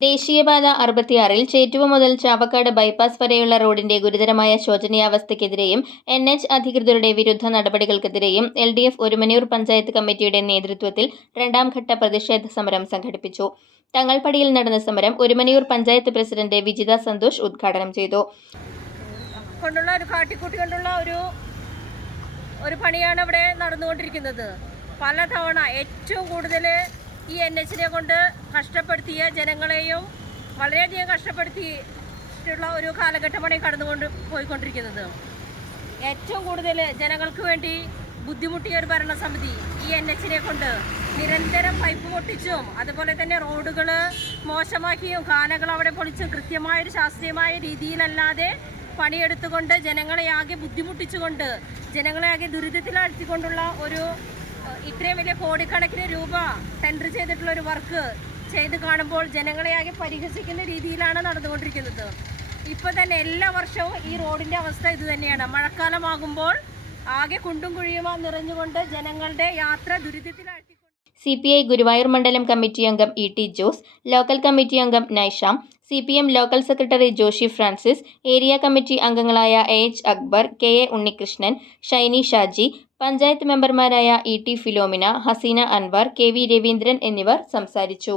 ദേശീയപാത അറുപത്തിയാറിൽ ചേറ്റുവ മുതൽ ചാവക്കാട് ബൈപ്പാസ് വരെയുള്ള റോഡിന്റെ ഗുരുതരമായ ശോചനീയാവസ്ഥയ്ക്കെതിരെയും എൻ എച്ച് അധികൃതരുടെ വിരുദ്ധ നടപടികൾക്കെതിരെയും L D F Orumanur panchayat കമ്മിറ്റിയുടെ നേതൃത്വത്തിൽ രണ്ടാംഘട്ട പ്രതിഷേധ സമരം സംഘടിപ്പിച്ചു. തങ്ങൾപടിയിൽ നടന്ന സമരം ഒരുമനയൂർ പഞ്ചായത്ത് പ്രസിഡന്റ് വിജിത സന്തോഷ് ഉദ്ഘാടനം ചെയ്തു. കൊണ്ടുള്ള ഒരു ഒരു ഒരു പണിയാണ് പലതവണ ഏറ്റവും കൂടുതൽ ഈ എൻ എച്ചിനെ കൊണ്ട് കഷ്ടപ്പെടുത്തിയ ജനങ്ങളെയും വളരെയധികം കഷ്ടപ്പെടുത്തിയിട്ടുള്ള ഒരു കാലഘട്ടമാണ് കടന്നുകൊണ്ട് പോയിക്കൊണ്ടിരിക്കുന്നത്. ഏറ്റവും കൂടുതൽ ജനങ്ങൾക്ക് വേണ്ടി ബുദ്ധിമുട്ടിയ ഒരു ഭരണസമിതി ഈ എൻ എച്ചിനെ കൊണ്ട് നിരന്തരം പൈപ്പ് പൊട്ടിച്ചും അതുപോലെ തന്നെ റോഡുകൾ മോശമാക്കിയും കാനകൾ അവിടെ പൊളിച്ചും കൃത്യമായൊരു ശാസ്ത്രീയമായ രീതിയിലല്ലാതെ പണിയെടുത്തുകൊണ്ട് ജനങ്ങളെ ആകെ ബുദ്ധിമുട്ടിച്ചുകൊണ്ട് ജനങ്ങളെ ആകെ ദുരിതത്തിലാഴ്ത്തിക്കൊണ്ടുള്ള ഒരു ഇത്രയും വലിയ കോടിക്കണക്കിന് രൂപ ടെൻഡർ ചെയ്തിട്ടുള്ള ഒരു വർക്ക് ചെയ്ത് കാണുമ്പോൾ ജനങ്ങളെ ആകെ പരിഹസിക്കുന്ന രീതിയിലാണ് നടന്നുകൊണ്ടിരിക്കുന്നത്. ഇപ്പോൾ തന്നെ എല്ലാ വർഷവും ഈ റോഡിന്റെ അവസ്ഥ ഇത് തന്നെയാണ്. മഴക്കാലമാകുമ്പോൾ ആകെ കുണ്ടും കുഴിയുമാ നിറഞ്ഞുകൊണ്ട് ജനങ്ങളുടെ യാത്ര ദുരിതത്തിലാഴ്ത്തി സി പി ഐ ഗുരുവായൂർ മണ്ഡലം കമ്മിറ്റി അംഗം E T Jose local committee അംഗം Naisham C P M local secretary Joshy Francis area committee അംഗങ്ങളായ A H Akbar K A Unnikrishnan Shiny Shaji panchayat മെമ്പർമാരായ E T Philomina Haseena Anwar K V Raveendran എന്നിവർ സംസാരിച്ചു.